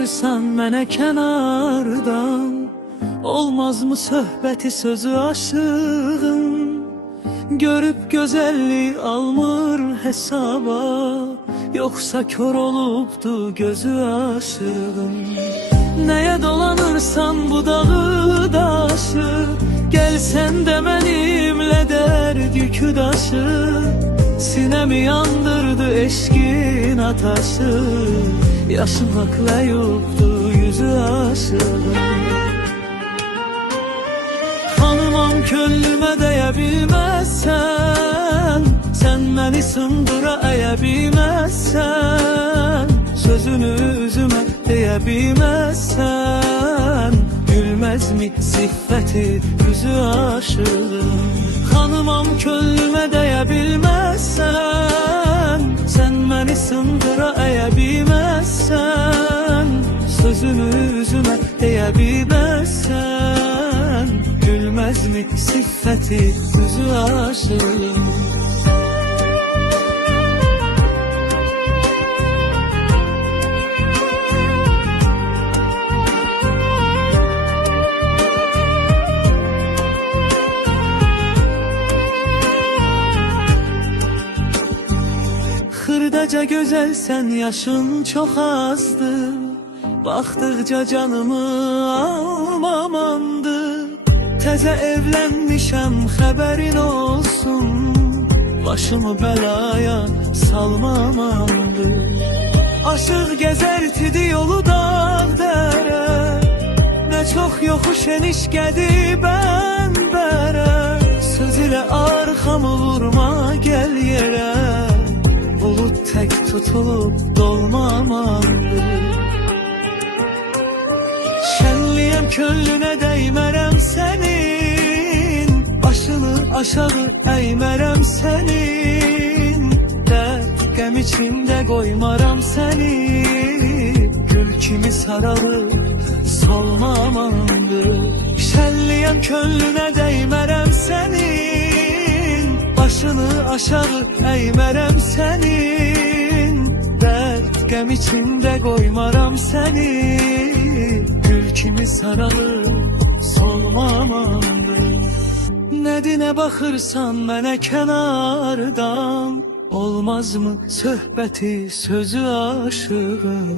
baxırsan mənə kənardan, olmazmı söhbəti sözü aşığın? Görüb gözəllik almır hesaba, yoxsa kör olubdu gözü aşığın? Nəyə dolanırsan bu dağı daşı, gəlsən də mənimlə dərd yükü daşı. Sinəmi yandırdı eşkin ataşı, yaşım haqlayıbdı yüzü aşığın. Tanımam könlümə dəyə bilməzsən, sən məni sındıra əyə bilməzsən, sözünü üzümə deyə bilməzsən, gülməzmi siffəti yüzü aşığın? Tanımam könlümə dəyə bilməzsən, sən məni sındıra əyə bilməzsən, sözünü üzümə deyə bilməzsən, gülməzmi siffəti yüzü aşığın? Xırdaca gözəlsən, yaşın çox azdır, baxdıqca canımı almamandır. Təzə evlənmişəm, xəbərin olsun, başımı bəlaya salmamandır. Aşıq gəzərtidi yolu dağ dərə, nə çox yoxuş enişkədi bənbərə. Söz ilə arxamı vurma gəl yerə, bulut tək tutulub dolmamandır. Şənliyəm könlünə dəymərəm sənin, başını aşağı əymərəm sənin, dərd qəm içimdə qoymaram səni, gül kimi saralıb solmamandır. Şənliyəm könlünə dəymərəm sənin, başını aşağı əymərəm sənin, dərd qəm içimdə qoymaram səni, gül kimi saralıb solmamandır. Nədir nə baxırsan mənə kənardan, olmazmı söhbəti sözü aşığın?